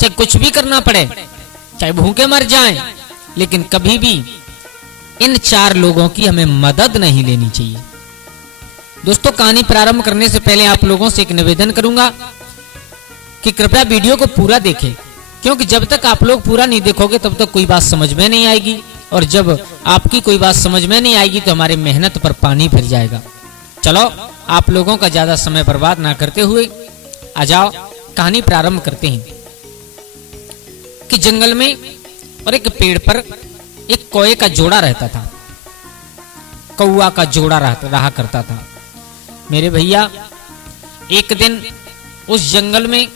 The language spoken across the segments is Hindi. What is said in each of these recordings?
चाहे कुछ भी करना पड़े, चाहे भूखे मर जाएं, लेकिन कभी भी इन 4 लोगों की हमें मदद नहीं लेनी चाहिए। दोस्तों, कहानी प्रारंभ करने से पहले आप लोगों से एक निवेदन करूंगा कि कृपया वीडियो को पूरा देखें, क्योंकि जब तक आप लोग पूरा नहीं देखोगे तब तक कोई बात समझ में नहीं आएगी, और जब आपकी कोई बात समझ में नहीं आएगी तो हमारे मेहनत पर पानी फिर जाएगा। चलो, आप लोगों का ज्यादा समय बर्बाद ना करते हुए आ जाओ, कहानी प्रारंभ करते हैं। कि जंगल में और एक पेड़ पर एक कौए का जोड़ा रहता था, कौआ का जोड़ा रहा करता था। मेरे भैया, एक दिन उस जंगल में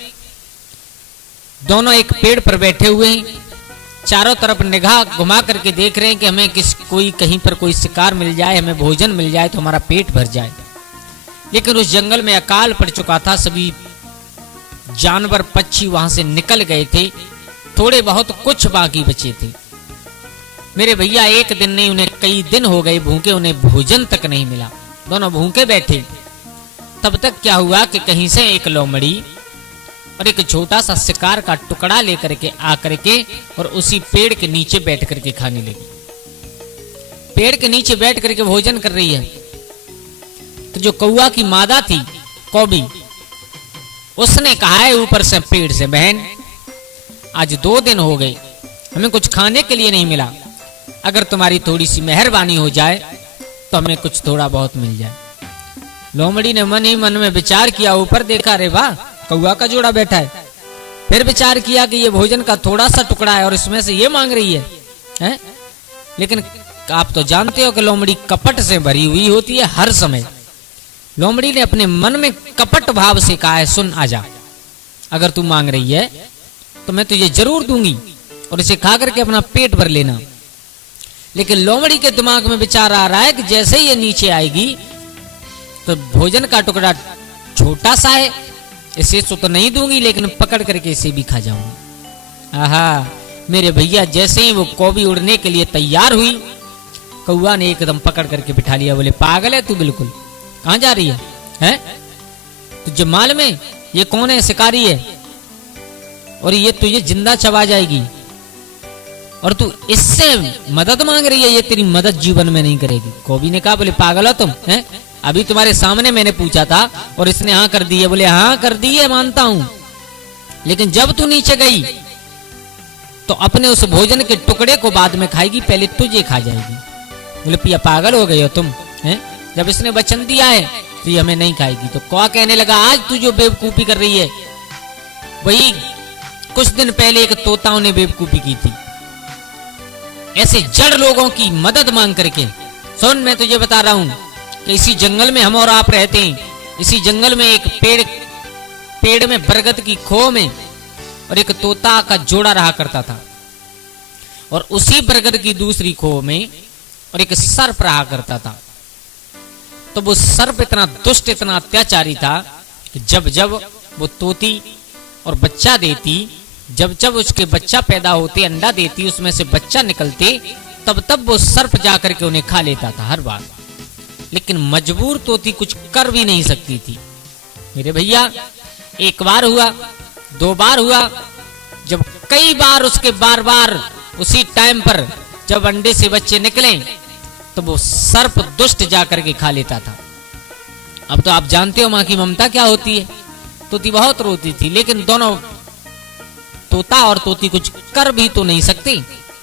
दोनों एक पेड़ पर बैठे हुए हैं, चारों तरफ निगाह घुमा करके देख रहे हैं कि हमें कहीं पर कोई शिकार मिल जाए, हमें भोजन मिल जाए तो हमारा पेट भर जाए। लेकिन उस जंगल में अकाल पड़ चुका था, सभी जानवर पक्षी वहां से निकल गए थे, थोड़े बहुत कुछ बाकी बचे थे। मेरे भैया, एक दिन नहीं, उन्हें कई दिन हो गए भूखे, उन्हें भोजन तक नहीं मिला। दोनों भूखे बैठे। तब तक क्या हुआ कि कहीं से एक लोमड़ी और एक छोटा सा शिकार का टुकड़ा लेकर के आकर के और उसी पेड़ के नीचे बैठ करके खाने लगी। पेड़ के नीचे बैठ करके भोजन कर रही है। तो जो कौआ की मादा थी, कौवी, उसने कहा है ऊपर से पेड़ से, बहन आज 2 दिन हो गए, हमें कुछ खाने के लिए नहीं मिला, अगर तुम्हारी थोड़ी सी मेहरबानी हो जाए तो हमें कुछ थोड़ा बहुत मिल जाए। लोमड़ी ने मन ही मन में विचार किया, ऊपर देखा, रे वाह, कौआ का जोड़ा बैठा है। फिर विचार किया कि ये भोजन का थोड़ा सा टुकड़ा है और इसमें से ये मांग रही है? लेकिन आप तो जानते हो कि लोमड़ी कपट से भरी हुई होती है हर समय। लोमड़ी ने अपने मन में कपट भाव से कहा है, सुन आजा, अगर तू मांग रही है तो मैं तुझे जरूर दूंगी और इसे खा करके अपना पेट भर लेना। लेकिन लोमड़ी के दिमाग में विचार आ रहा है कि जैसे ही ये नीचे आएगी तो भोजन का टुकड़ा छोटा सा है, इसे तो नहीं दूंगी, लेकिन पकड़ करके इसे भी खा जाऊंगी। आहा मेरे भैया, जैसे ही वो कौवी उड़ने के लिए तैयार हुई, कौआ ने एकदम पकड़ करके बिठा लिया। बोले, पागल है तू, बिल्कुल, कहां जा रही है? तुझे मालूम है ये कौन है? शिकारी है, और ये तुझे जिंदा चबा जाएगी, और तू इससे मदद मांग रही है, ये तेरी मदद जीवन में नहीं करेगी। कौवी ने कहा, बोले पागल हो तुम? अभी तुम्हारे सामने मैंने पूछा था और इसने हाँ कर दी है। बोले हाँ कर दी है, मानता हूं, लेकिन जब तू नीचे गई तो अपने उस भोजन के टुकड़े को बाद में खाएगी, पहले तुझे खा जाएगी। बोले पिया, पागल हो गए हो तुम? जब इसने वचन दिया है तो ये हमें नहीं खाएगी। तो कौवा कहने लगा, आज तू जो बेवकूफी कर रही है वही कुछ दिन पहले एक तोताओं ने बेवकूफी की थी, ऐसे जड़ लोगों की मदद मांग करके। सुन, मैं तुझे बता रहा हूं कि इसी जंगल में हम और आप रहते हैं। इसी जंगल में एक पेड़ में बरगद की खो में और एक तोता का जोड़ा रहा करता था, और उसी बरगद की दूसरी खो में और एक सर्प रहा करता था। तो वो सर्प इतना दुष्ट, इतना अत्याचारी था कि जब जब वो तोती और बच्चा देती, जब जब उसके बच्चा पैदा होते, अंडा देती, उसमें से बच्चा निकलते, तब तब वो सर्प जाकर के उन्हें खा लेता था हर बार। लेकिन मजबूर तोती कुछ कर भी नहीं सकती थी। मेरे भैया, एक बार हुआ, 2 बार हुआ, जब कई बार उसके बार बार उसी टाइम पर जब अंडे से बच्चे निकले तो वो सर्प दुष्ट जाकर के खा लेता था। अब तो आप जानते हो मां की ममता क्या होती है। तोती बहुत रोती थी, लेकिन दोनों, तोता और तोती, कुछ कर भी तो नहीं सकते।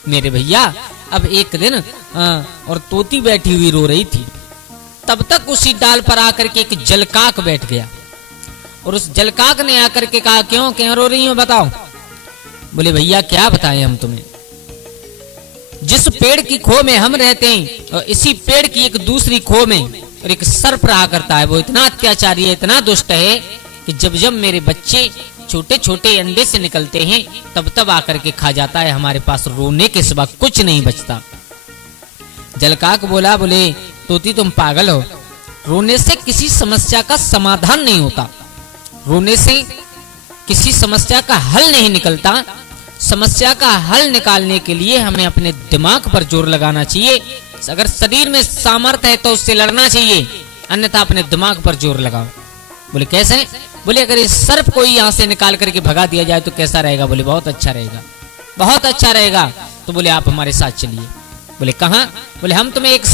मेरे भैया, अब एक दिन और तोती बैठी हुई रो रही थी, तब तक उसी डाल पर आकर के एक जलकाक बैठ गया, और उस जलकाक ने आकर के कहा, क्यों रो रही हो, बताओ। बोले भैया, क्या बताएं हम तुम्हें, जिस पेड़ की खो में हम रहते हैं और इसी पेड़ की एक दूसरी खो में और एक सर्प रहा करता है, वो इतना अत्याचारी है, इतना दुष्ट है कि जब जब मेरे बच्चे छोटे छोटे अंडे से निकलते हैं तब तब आकर के खा जाता है, हमारे पास रोने के सिवा कुछ नहीं बचता। जलकाक बोला, बोले तोती, तुम पागल हो, रोने से किसी समस्या का समाधान नहीं होता, रोने से किसी समस्या का हल नहीं निकलता। समस्या का हल निकालने के लिए हमें अपने दिमाग पर जोर लगाना चाहिए। अगर शरीर में सामर्थ्य है तो उससे लड़ना चाहिए, अन्यथा अपने दिमाग पर जोर लगाओ। बोले कैसे? बोले अगर इस सर्प को ही यहाँ से निकाल करके भगा दिया जाए तो कैसा रहेगा? बोले बहुत अच्छा रहेगा, बहुत अच्छा रहेगा। तो बोले आप हमारे साथ चलिए। बोले कहाँ? बोले हम तुम्हें एक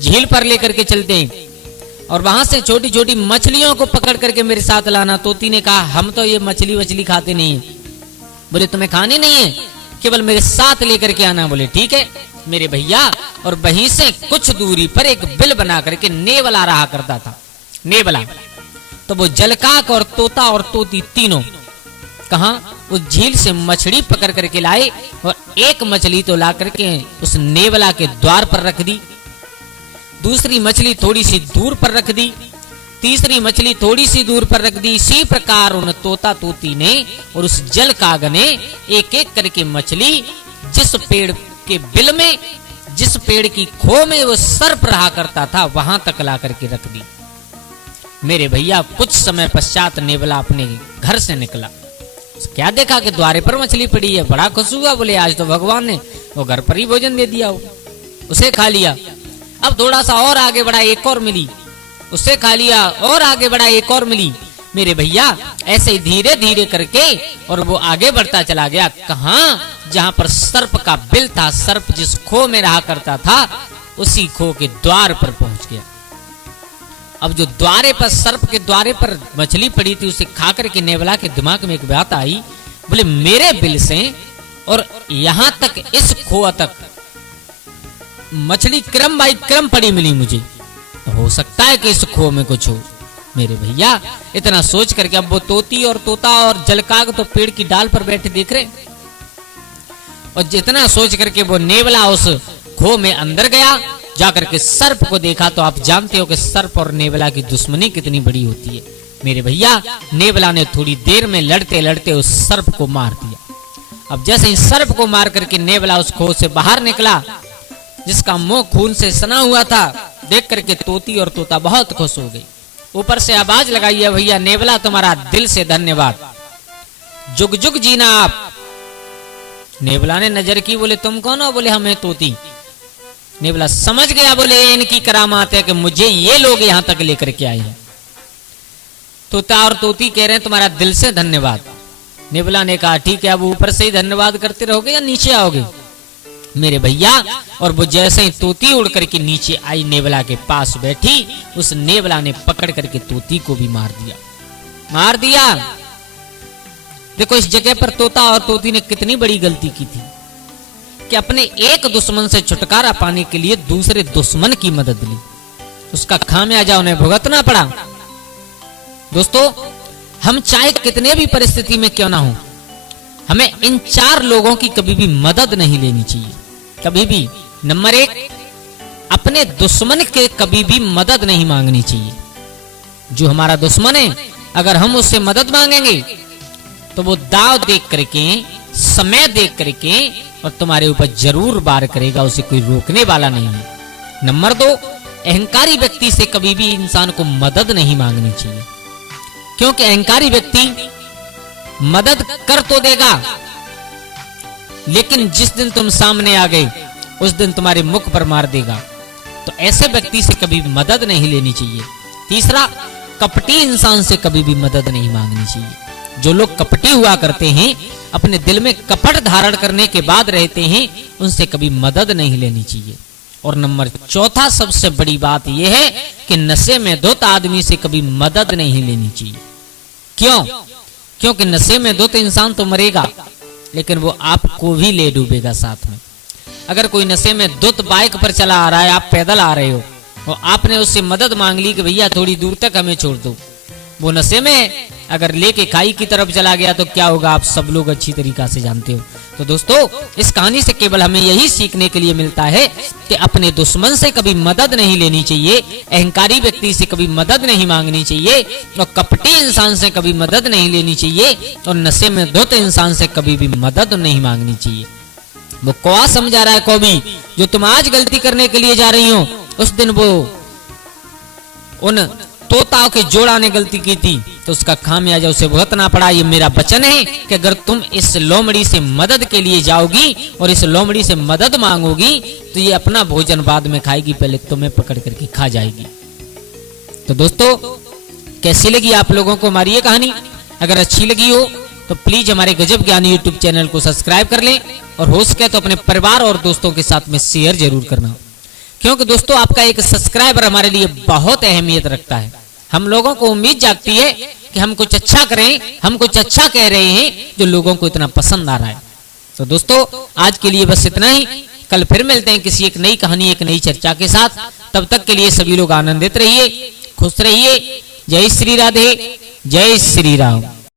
झील पर लेकर के चलते हैं और वहां से छोटी छोटी मछलियों को पकड़ करके मेरे साथ लाना। तोती ने कहा हम तो ये मछली वछली खाते नहीं है। बोले तुम्हें खानी नहीं है, केवल मेरे साथ लेकर के आना। बोले ठीक है मेरे भैया। और वहीं से कुछ दूरी पर एक बिल बना करके नेवला रहा करता था, नेवला। तो वो जलकाक और तोता और तोती तीनों कहा उस झील से मछली पकड़ करके लाए और एक मछली तो ला करके उस नेवला के द्वार पर रख दी, दूसरी मछली थोड़ी सी दूर पर रख दी, तीसरी मछली थोड़ी सी दूर पर रख दी। इसी प्रकार उन तोता तोती ने और उस जलकाग ने एक एक करके मछली जिस पेड़ के बिल में, जिस पेड़ की खो में वो सर्प रहा करता था वहां तक ला करके रख दी। मेरे भैया कुछ समय पश्चात नेवला अपने घर से निकला। क्या देखा कि द्वारे पर मछली पड़ी है, बड़ा खुश हुआ। बोले आज तो भगवान ने वो घर पर ही भोजन दे दिया, उसे खा लिया। अब थोड़ा सा और आगे बढ़ा, एक और मिली, उससे खा लिया। और आगे बढ़ा, एक और मिली। मेरे भैया ऐसे धीरे धीरे करके और वो आगे बढ़ता चला गया। कहां? जहां पर सर्प का बिल था, सर्प जिस खो में रहा करता था उसी खो के द्वार पर पहुंच गया। अब जो द्वारे पर, सर्प के द्वारे पर मछली पड़ी थी, उसे खा करके नेवला के दिमाग में एक बात आई। बोले मेरे बिल से और यहां तक इस खो तक मछली क्रम बाई क्रम पड़ी मिली मुझे, हो सकता है कि इस खो में कुछ हो। मेरे भैया इतना सोच करके अब वो तोती और तोता और जलकाग तो पेड़ की डाल पर बैठे देख रहे, और जितना सोच करके वो नेवला उस खो में अंदर गया, जाकर के सर्प को देखा। तो आप जानते हो कि सर्प और नेवला की दुश्मनी कितनी बड़ी होती है। मेरे भैया नेवला ने थोड़ी देर में लड़ते लड़ते उस सर्प को मार दिया। अब जैसे ही सर्प को मार करके नेवला उस खो से बाहर निकला, जिसका मुंह खून से सना हुआ था, देख करके तोती और तोता बहुत खुश हो गई। ऊपर से आवाज लगाई है, भैया नेवला तुम्हारा दिल से धन्यवाद, जुग जुग जीना आप। नेवला ने नजर की, बोले तुम कौन हो? बोले हमें तोती। नेवला समझ गया, बोले इनकी करामात है कि मुझे ये लोग यहां तक लेकर के आए हैं। तोता और तोती कह रहे हैं तुम्हारा दिल से धन्यवाद। नेवला ने कहा ठीक है, अब ऊपर से ही धन्यवाद करते रहोगे या नीचे आओगे? मेरे भैया और वो जैसे ही तोती उड़ करके नीचे आई, नेवला के पास बैठी, उस नेवला ने पकड़ करके तोती को भी मार दिया, मार दिया। देखो इस जगह पर तोता और तोती ने कितनी बड़ी गलती की थी कि अपने एक दुश्मन से छुटकारा पाने के लिए दूसरे दुश्मन की मदद ली, उसका खामियाजा उन्हें भुगतना पड़ा। दोस्तों हम चाहे कितने भी परिस्थिति में क्यों ना हो, हमें इन चार लोगों की कभी भी मदद नहीं लेनी चाहिए, कभी भी। नंबर एक, अपने दुश्मन के कभी भी मदद नहीं मांगनी चाहिए। जो हमारा दुश्मन है, अगर हम उससे मदद मांगेंगे तो वो दाव देख करके, समय देख करके और तुम्हारे ऊपर जरूर वार करेगा, उसे कोई रोकने वाला नहीं है। नंबर दो, अहंकारी व्यक्ति से कभी भी इंसान को मदद नहीं मांगनी चाहिए, क्योंकि अहंकारी व्यक्ति मदद कर तो देगा, लेकिन जिस दिन तुम सामने आ गए उस दिन तुम्हारे मुख पर मार देगा। तो ऐसे व्यक्ति से कभी भी मदद नहीं लेनी चाहिए। तीसरा, कपटी इंसान से कभी भी मदद नहीं मांगनी चाहिए। जो लोग कपटी हुआ करते हैं, अपने दिल में कपट धारण करने के बाद रहते हैं, उनसे कभी मदद नहीं लेनी चाहिए। और नंबर चौथा, सबसे बड़ी बात यह है कि नशे में धुत आदमी से कभी मदद नहीं लेनी चाहिए। क्यों? क्योंकि नशे में धुत इंसान तो मरेगा, लेकिन वो आपको भी ले डूबेगा साथ में। अगर कोई नशे में धुत बाइक पर चला आ रहा है, आप पैदल आ रहे हो और आपने उससे मदद मांग ली कि भैया थोड़ी दूर तक हमें छोड़ दो, वो नशे में अगर लेके खाई की तरफ चला गया तो क्या होगा, आप सब लोग अच्छी तरीका से जानते हो। तो दोस्तों इस कहानी से केवल हमें यही सीखने के लिए मिलता है कि अपने दुश्मन से कभी मदद नहीं लेनी चाहिए, अहंकारी व्यक्ति से कभी मदद नहीं मांगनी चाहिए, और कपटी इंसान से कभी मदद नहीं लेनी चाहिए, और नशे में धुत इंसान से कभी भी मदद नहीं मांगनी चाहिए। वो कौवा समझा रहा है कौवी, जो तुम आज गलती करने के लिए जा रही हो, उस दिन वो उन तोताओं के जोड़ा ने गलती की थी तो उसका खामियाजा उसे भुगतना पड़ा। ये मेरा वचन है कि अगर तुम इस लोमड़ी से मदद के लिए जाओगी और इस लोमड़ी से मदद मांगोगी तो ये अपना भोजन बाद में खाएगी, पहले तुम्हें पकड़ करके खा जाएगी। तो दोस्तों कैसी लगी आप लोगों को हमारी ये कहानी? अगर अच्छी लगी हो तो प्लीज हमारे गजब ज्ञान यूट्यूब चैनल को सब्सक्राइब कर लें और हो सके तो अपने परिवार और दोस्तों के साथ में शेयर जरूर करना, क्योंकि दोस्तों आपका एक सब्सक्राइबर हमारे लिए बहुत अहमियत रखता है। हम लोगों को उम्मीद जागती है कि हम कुछ अच्छा करें, हम कुछ अच्छा कह रहे हैं जो लोगों को इतना पसंद आ रहा है। तो दोस्तों आज के लिए बस इतना ही। कल फिर मिलते हैं किसी एक नई कहानी, एक नई चर्चा के साथ। तब तक के लिए सभी लोग आनंदित रहिए, खुश रहिए। जय श्री राधे, जय श्री राम।